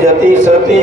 जति सती।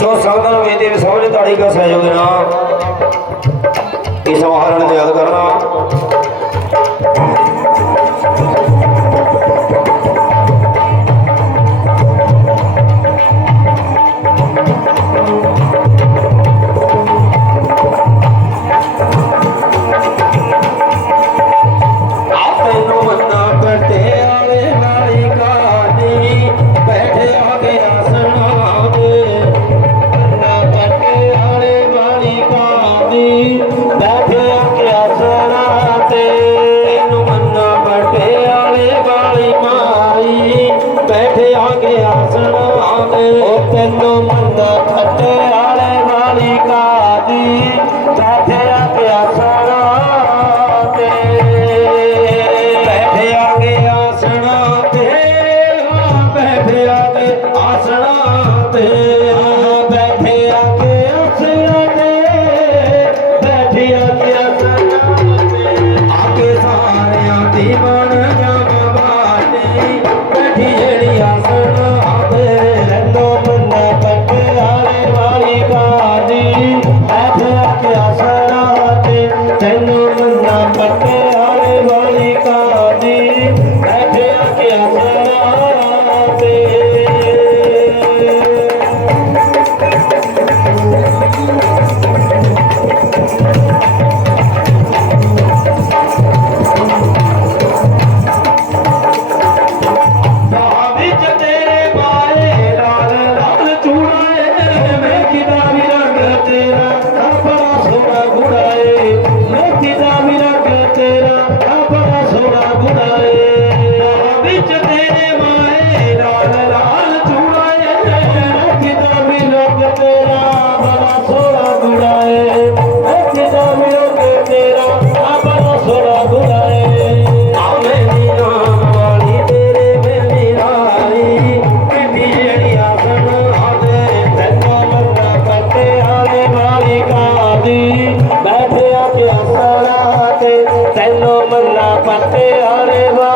ਸੋ ਸਾਧਨ ਵੇਦੇ ਵਿਸੋਹਣੇ ਤੁਹਾਡੀ ਦਾ ਸਹਿਯੋਗ ਨਾਲ ਇਸ ਮਹਾਰਾਣ ਨੂੰ ਯਾਦ ਕਰਨਾ। Thank you. ਬੈਠਿਆ ਪਿਆਸਾ ਤੇ ਤੈਨੂੰ ਮੰਨਾ ਪੱਤੇ ਆਰੇ ਵਾ